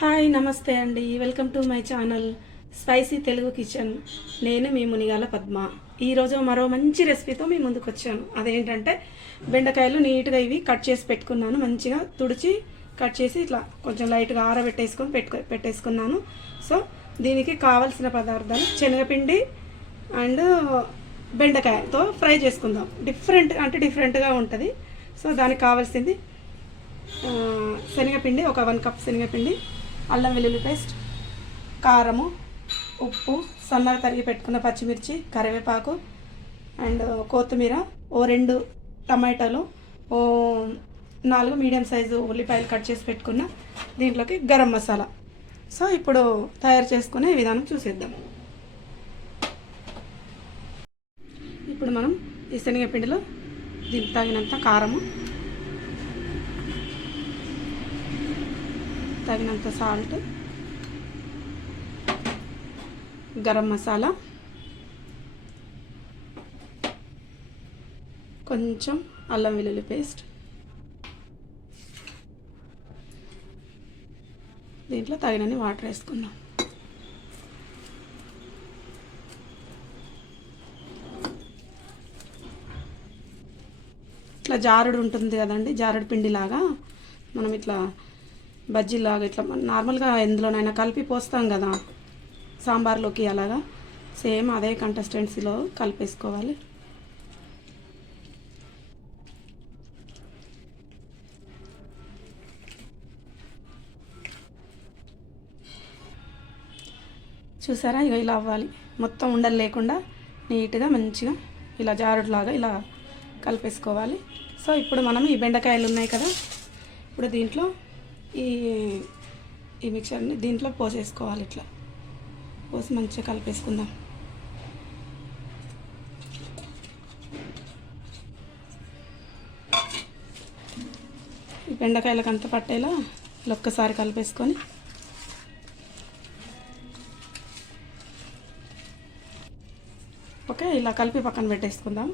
Hi నమస్తే అండి, welcome to my channel spicy Telugu kitchen. నేను మీ మునిగాల పద్మ. ఈరోజు మరో మంచి రెసిపీతో మీ ముందుకు వచ్చాను. అదేంటంటే బెండకాయలు నీట్గా ఇవి కట్ చేసి పెట్టుకున్నాను. మంచిగా తుడిచి కట్ చేసి ఇట్లా కొంచెం లైట్గా ఆరబెట్టేసుకొని పెట్టేసుకున్నాను. సో దీనికి కావలసిన పదార్థాలు శనగపిండి అండ్ బెండకాయతో ఫ్రై చేసుకుందాం. డిఫరెంట్గా ఉంటుంది. సో దానికి కావాల్సింది శనగపిండి, ఒక 1 కప్ శనగపిండి, అల్లం వెల్లుల్లి పేస్ట్, కారము, ఉప్పు, సన్నగా తరిగి పెట్టుకున్న పచ్చిమిర్చి, కరివేపాకు అండ్ కొత్తిమీర, ఓ 2 టమాటాలు, ఓ 4 మీడియం సైజు ఉల్లిపాయలు కట్ చేసి పెట్టుకున్న. దీంట్లోకి గరం మసాలా. సో ఇప్పుడు తయారు చేసుకునే విధానం చూసేద్దాం. ఇప్పుడు మనం ఈ శనగపిండిలో దీనికి తగినంత కారము, తగినంత సాల్ట్, గరం మసాలా, కొంచెం అల్లం వెల్లుల్లి పేస్ట్, దీంట్లో తగినన్ని వాటర్ వేసుకుందాం. ఇట్లా జారుడు ఉంటుంది కదండి, జారుడు పిండిలాగా మనం ఇట్లా బజ్జీలాగా ఇట్లా నార్మల్గా ఎందులోనైనా కలిపి పోస్తాం కదా సాంబార్లోకి, అలాగా సేమ్ అదే కన్సిస్టెన్సీలో కలిపేసుకోవాలి. చూసారా, ఇక ఇలా అవ్వాలి. మొత్తం ఉండలు లేకుండా నీట్గా మంచిగా ఇలా జారుడులాగా ఇలా కలిపేసుకోవాలి. సో ఇప్పుడు మనం ఈ బెండకాయలు ఉన్నాయి కదా, ఇప్పుడు దీంట్లో ఈ మిక్చర్ని దీంట్లో పోసేసుకోవాలి. ఇట్లా పోసి మంచిగా కలిపేసుకుందాం. ఈ బెండకాయలకు అంత పట్టేలా ఇలా ఒక్కసారి కలిపేసుకొని ఓకే, ఇలా కలిపి పక్కన పెట్టేసుకుందాం.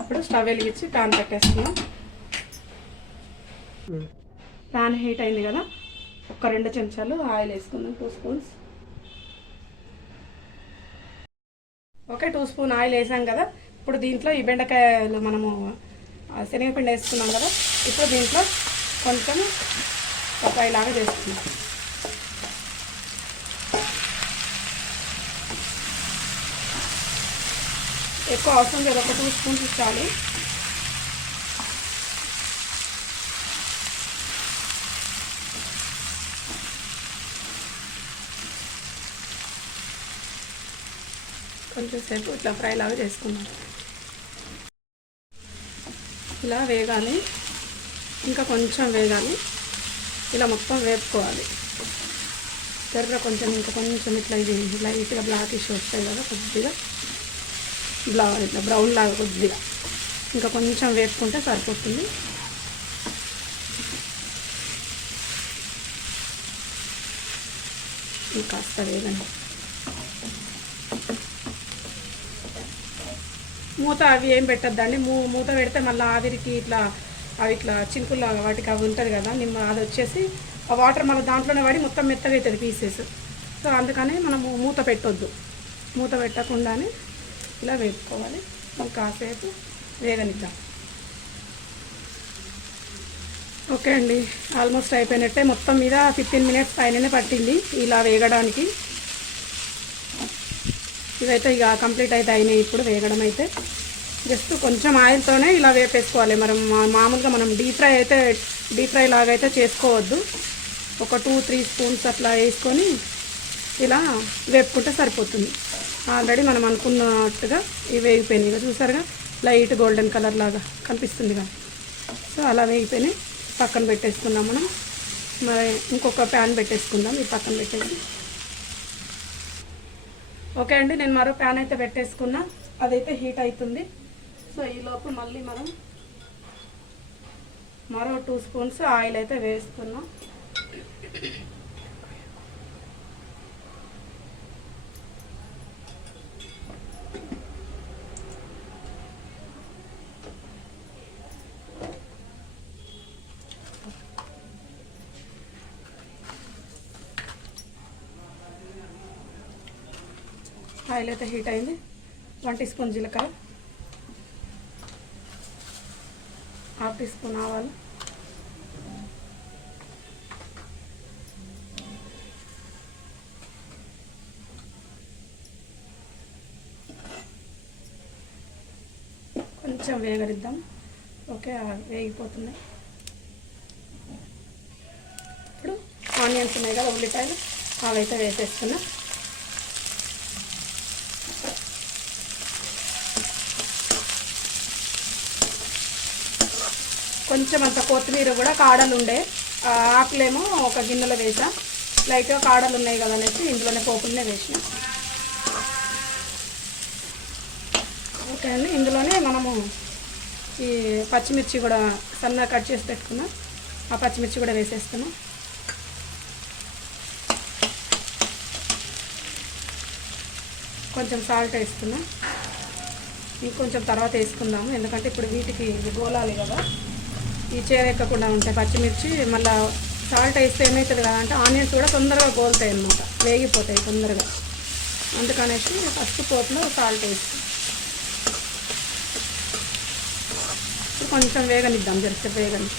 ఇప్పుడు స్టవ్ వెలిగించి ప్యాన్ పెట్టేసుకుందాం. ప్యాన్ హీట్ అయింది కదా, ఒక 2 చెంచాలు ఆయిల్ వేసుకుందాం, 2 స్పూన్స్. ఓకే, 2 స్పూన్ ఆయిల్ వేసాం కదా. ఇప్పుడు దీంట్లో ఈ బెండకాయలు మనము శనగపిండి వేసుకున్నాం కదా, ఇప్పుడు దీంట్లో కొంచెం ఫ్రై లాగా చేసుకుందాం. ఎక్కువ అవసరం లేదు, ఒక 2 స్పూన్స్ చాలు. కొంచెం సేపు ఇట్లా ఫ్రై లాగా చేసుకుందాం. ఇలా వేగాలి, ఇంకా కొంచెం వేగాలి. ఇలా మొత్తం వేపుకోవాలి. కొంచెం ఇంకా కొంచెం ఇట్లా ఇది లైట్గా బ్లాకిష్ వస్తాయి కదా, కొద్దిగా ఇట్లా బ్రౌన్ లాగా కొద్దిగా ఇంకా కొంచెం వేపుకుంటే సరిపోతుంది. ఇంకాస్త వేగండి. మూత అవి ఏం పెట్టద్దండి. మూత పెడితే మళ్ళీ ఆవిరికి ఇట్లా అవి ఇట్లా చినుకుల్లాగా వాటికి అవి ఉంటుంది కదా, అది వచ్చేసి ఆ వాటర్ మళ్ళీ దాంట్లోనే పడి మొత్తం మెత్తగా అవుతుంది పీసెస్. సో అందుకని మనము మూత పెట్టొద్దు. మూత పెట్టకుండానే ఇలా వేపుకోవాలి. కాసేపు వేగనిద్దాం. ఓకే అండి, ఆల్మోస్ట్ అయిపోయినట్టే. మొత్తం మీద 15 మినిట్స్ పైననే పట్టింది ఇలా వేగడానికి. ఇవైతే ఇక కంప్లీట్ అయితే అయినాయి. ఇప్పుడు వేగడం అయితే జస్ట్ కొంచెం ఆయిల్తోనే ఇలా వేపేసుకోవాలి. మామూలుగా మనం డీప్ ఫ్రై లాగా అయితే చేసుకోవద్దు. ఒక 2-3 స్పూన్స్ అట్లా వేసుకొని ఇలా వేపుకుంటే సరిపోతుంది. ఆల్రెడీ మనం అనుకున్నట్టుగా ఇవి వేగిపోయినాయి. చూసారుగా, లైట్ గోల్డెన్ కలర్ లాగా కనిపిస్తుందిగా. సో అలా వేగిపోయినాయి. పక్కన పెట్టేసుకుందాం. మనం మరి ఇంకొక ప్యాన్ పెట్టేసుకుందాం. ఇది పక్కన పెట్టేసి ఓకే అండి, నేను మరో ప్యాన్ అయితే పెట్టేసుకున్నా. అదైతే హీట్ అవుతుంది. సో ఈలోపు మళ్ళీ మనం మరో 2 స్పూన్స్ ఆయిల్ అయితే వేసుకున్నాం. ఆయిల్ అయితే హీట్ అయింది. 1 టీ స్పూన్ జీలకర్ర, 1/2 టీ స్పూన్ ఆవాలు, కొంచెం వేగనిద్దాం. ఓకే, వేగిపోతున్నాయి. ఇప్పుడు ఆనియన్స్ ఉన్నాయి కదా, ఉల్లిపాయలు, అవైతే వేసేస్తున్నా. కొంచెం అంత కొత్తిమీర కూడా కాడలు ఉండే, ఆకులేమో ఒక గిన్నెలో వేసా. లైట్గా కాడలు ఉన్నాయి కదా అనేసి ఇందులోనే పోపులనే వేసిన. ఓకే అండి, ఇందులోనే మనము ఈ పచ్చిమిర్చి కూడా సన్నగా కట్ చేసి పెట్టుకున్నాం. ఆ పచ్చిమిర్చి కూడా వేసేస్తున్నాం. కొంచెం సాల్ట్ వేసుకున్నా. ఇంకొంచెం తర్వాత వేసుకుందాము, ఎందుకంటే ఇప్పుడు వీటికి గోలాలి కదా, ఈ చేరెక్కకుండా ఉంటాయి పచ్చిమిర్చి. మళ్ళీ సాల్ట్ వేస్తే ఏమవుతుంది కదా అంటే ఆనియన్స్ కూడా తొందరగా గోలుతాయి అన్నమాట, వేగిపోతాయి తొందరగా. అందుకనేసి ఫస్ట్ పోపులో సాల్ట్ వేసి ఇప్పుడు కొంచెం వేగనిద్దాం, జరసేపు వేగని.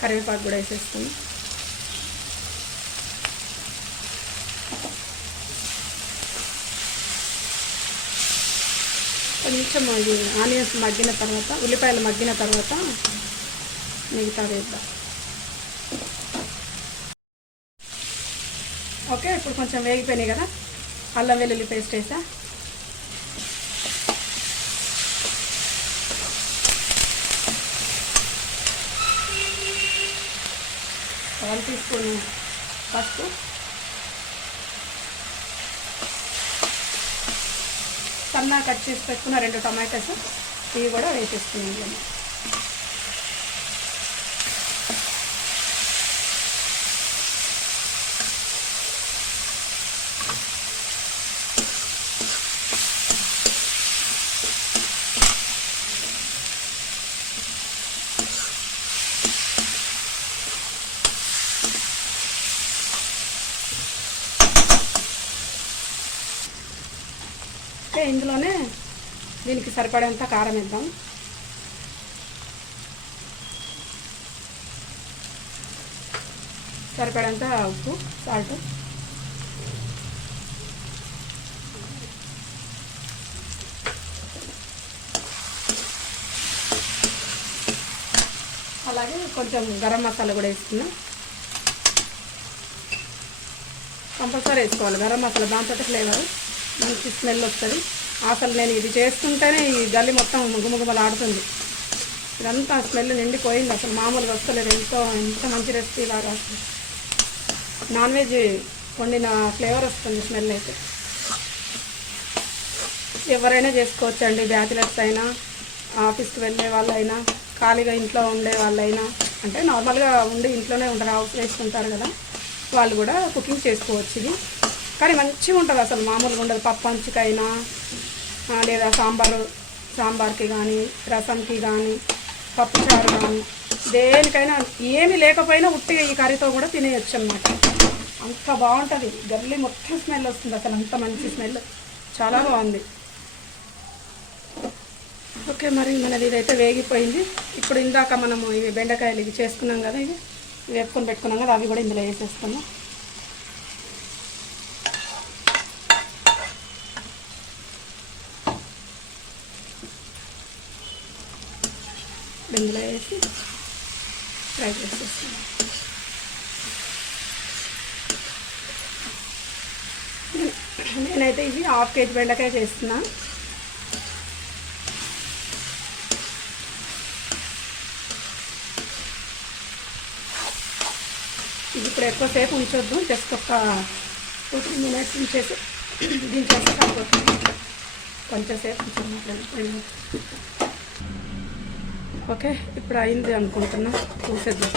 కరివేపాకు కూడా వేసేస్తాను. కొంచెం ఆనియన్స్ మగ్గిన తర్వాత, ఉల్లిపాయలు మగ్గిన తర్వాత మిగతా వేద్దాం. ఓకే, ఇప్పుడు కొంచెం వేగిపోయినాయి కదా, అల్లం వెల్లుల్లి పేస్ట్ వేసా. వన్ టీ స్పూన్ పసుపు, సన్నగా కట్ చేసి పెట్టుకున్న 2 టమాటాస్, ఇవి కూడా వేసేసుకున్నాం. ఇందులోనే దీనికి సరిపడేంత కారం వేద్దాం. సరిపడేంత ఉప్పు, సాల్ట్. అలాగే కొంచెం గరం మసాలా కూడా వేసుకున్నాం. కంపల్సరీ వేసుకోవాలి గరం మసాలా, దాంతో ఫ్లేవర్ మంచి స్మెల్ వస్తుంది. అసలు నేను ఇది చేస్తుంటేనే ఈ గల్లి మొత్తం ముగ్గుముగ్గుమలాడుతుంది. ఇదంతా స్మెల్ నిండిపోయింది, అసలు మామూలుగా వస్తలేదు. ఎంత మంచి రెసిపీ లాగా వస్తుంది. నాన్ వెజ్ వండిన ఫ్లేవర్ వస్తుంది స్మెల్ అయితే. ఎవరైనా చేసుకోవచ్చండి, బ్యాచిలర్స్ అయినా, ఆఫీస్కి వెళ్ళే వాళ్ళైనా, ఖాళీగా ఇంట్లో ఉండే వాళ్ళైనా, అంటే నార్మల్గా ఉండి ఇంట్లోనే ఉంటారు, హౌస్ వేసుకుంటారు కదా, వాళ్ళు కూడా కుకింగ్ చేసుకోవచ్చు ఇది. కానీ మంచిగా ఉంటుంది, అసలు మామూలుగా ఉండదు. పప్పు అంచుకైనా లేదా సాంబార్కి కానీ, రసంకి కానీ, పప్పుచారు కానీ, దేనికైనా ఏమి లేకపోయినా ఉట్టిగా ఈ కర్రీతో కూడా తినేయచ్చు అన్నమాట. అంత బాగుంటుంది. గల్లీ మొత్తం స్మెల్ వస్తుంది, అసలు అంత మంచి స్మెల్, చాలా బాగుంది. ఓకే, మరి మనది ఇదైతే వేగిపోయింది. ఇప్పుడు ఇందాక మనము ఇవి బెండకాయలు ఇవి చేసుకున్నాం కదా, ఇవి వేపుకొని పెట్టుకున్నాం కదా, అవి కూడా ఇందులో వేసేస్తాము. ఇందులో వేసి ఫ్రై చేసేస్తాను. నేనైతే ఇవి 1/2 కేజీ బెండకాయ చేస్తున్నా. ఇది ఇప్పుడు ఎక్కువసేపు ఉంచొద్దు, జస్ట్ ఒక 2-3 మినిట్స్ ఉంచేసి దించేసి సరిపోతుంది. కొంచెం సేపు ఉంచుకున్నట్లు. ఓకే, ఇప్పుడు అయింది అనుకుంటున్నా, చూసేద్దాం.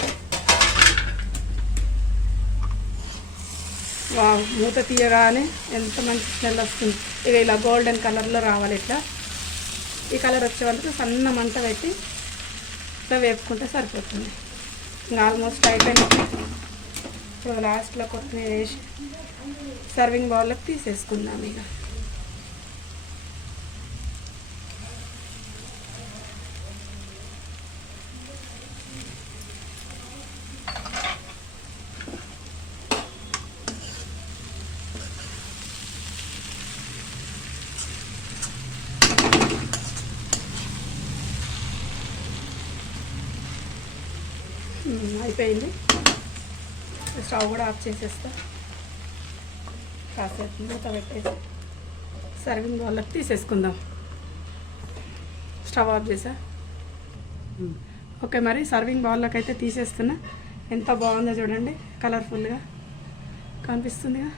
మూత తీయగానే ఎంత మంచి స్మెల్ వస్తుంది. ఇక ఇలా గోల్డెన్ కలర్లో రావాలి. ఇట్లా ఈ కలర్ వచ్చే వరకు సన్న మంట పెట్టి ఇట్లా వేపుకుంటే సరిపోతుంది. ఇంకా ఆల్మోస్ట్ అయిపోయింది. ఇప్పుడు లాస్ట్లో కొత్తిమీర వేసి సర్వింగ్ బౌల్లోకి తీసేసుకుందాం. ఇక అయిపోయింది. స్టవ్ కూడా ఆఫ్ చేసేస్తా. కాసేపు మూత పెట్టేసి సర్వింగ్ బౌల్లోకి తీసేసుకుందాం. స్టవ్ ఆఫ్ చేసా. ఓకే, మరి సర్వింగ్ బౌల్లోకి అయితే తీసేస్తున్నా. ఎంత బాగుందో చూడండి, కలర్ఫుల్గా కనిపిస్తుందిగా.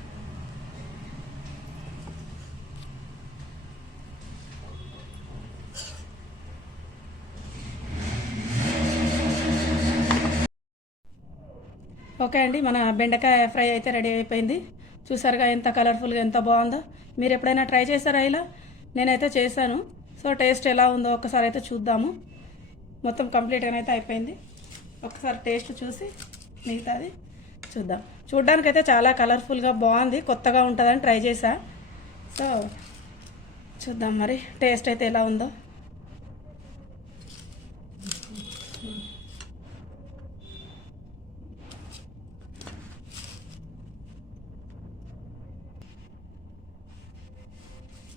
ఓకే అండి, మన బెండకాయ ఫ్రై అయితే రెడీ అయిపోయింది. చూసారుగా ఎంత కలర్ఫుల్గా, ఎంత బాగుందో. మీరు ఎప్పుడైనా ట్రై చేస్తారా ఇలా? నేనైతే చేశాను. సో టేస్ట్ ఎలా ఉందో ఒకసారి అయితే చూద్దాము. మొత్తం కంప్లీట్గా అయితే అయిపోయింది. ఒకసారి టేస్ట్ చూసి మిగతాది చూద్దాం. చూడ్డానికైతే చాలా కలర్ఫుల్గా బాగుంది, కొత్తగా ఉంటుందని ట్రై చేశా. సో చూద్దాం మరి టేస్ట్ అయితే ఎలా ఉందో.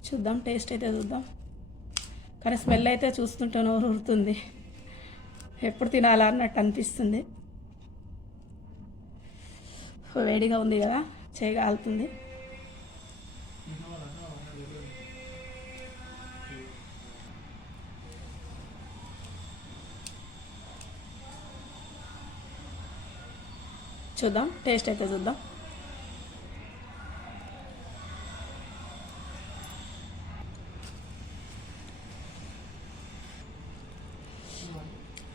చూద్దాం, టేస్ట్ అయితే చూద్దాం. కానీ స్మెల్ అయితే చూస్తుంటే నోరు ఊరుతుంది, ఎప్పుడు తినాలా అన్నట్టు అనిపిస్తుంది. వేడిగా ఉంది కదా, చేయి కాలుతుంది. చూద్దాం, టేస్ట్ అయితే చూద్దాం.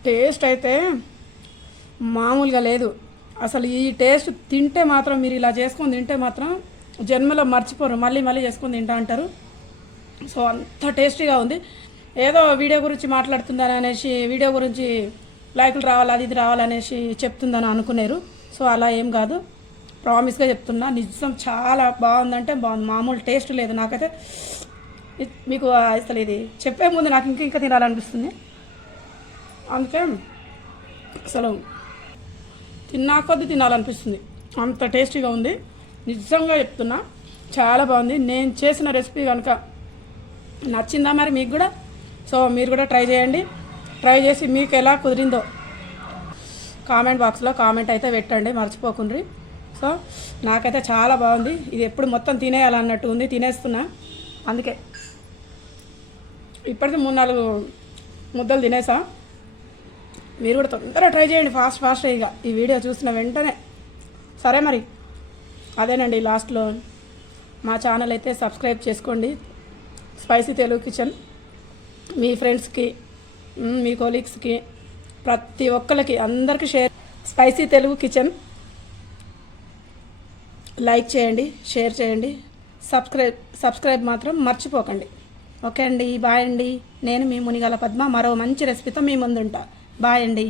టేస్ట్ అయితే మామూలుగా లేదు అసలు. ఈ టేస్ట్ తింటే మాత్రం, మీరు ఇలా చేసుకొని తింటే మాత్రం జన్మలో మర్చిపోరు, మళ్ళీ మళ్ళీ చేసుకొని తింటా అంటారు. సో అంత టేస్టీగా ఉంది. ఏదో వీడియో గురించి మాట్లాడుతుందని అనేసి, వీడియో గురించి లైకులు రావాలి, అది ఇది రావాలనేసి చెప్తుందని అనుకున్నారు. సో అలా ఏం కాదు, ప్రామిస్గా చెప్తున్నా. నిజం చాలా బాగుందంటే బాగుంది, మామూలు టేస్ట్ లేదు. నాకైతే మీకు అసలు ఇది చెప్పే ముందు నాకు ఇంకా తినాలనిపిస్తుంది. అందుకే అసలు తిన్నా కొద్ది తినాలనిపిస్తుంది, అంత టేస్టీగా ఉంది. నిజంగా చెప్తున్నా, చాలా బాగుంది. నేను చేసిన రెసిపీ కనుక నచ్చిందా మరి మీకు కూడా? సో మీరు కూడా ట్రై చేయండి. ట్రై చేసి మీకు ఎలా కుదిరిందో కామెంట్ బాక్స్లో కామెంట్ అయితే పెట్టండి, మర్చిపోకుండ్రి. సో నాకైతే చాలా బాగుంది. ఇది ఎప్పుడు మొత్తం తినేయాలన్నట్టు ఉంది, తినేస్తున్నా. అందుకే ఇప్పటికీ 3-4 ముద్దలు తినేసా. మీరు కూడా తొందరగా ట్రై చేయండి, ఫాస్ట్ ఇక ఈ వీడియో చూసిన వెంటనే. సరే మరి అదేనండి, లాస్ట్లో మా ఛానల్ అయితే సబ్స్క్రైబ్ చేసుకోండి, స్పైసీ తెలుగు కిచెన్. మీ ఫ్రెండ్స్కి, మీ కొలీగ్స్కి, ప్రతి ఒక్కరికి అందరికీ share. Spicy Telugu kitchen like చేయండి, షేర్ చేయండి, సబ్స్క్రైబ్ మాత్రం మర్చిపోకండి. ఓకే అండి, బాయ్ అండి. నేను మీ మునిగాల పద్మ, మరో మంచి రెసిపీతో మీ ముందుంటా. బాయ్ అండి.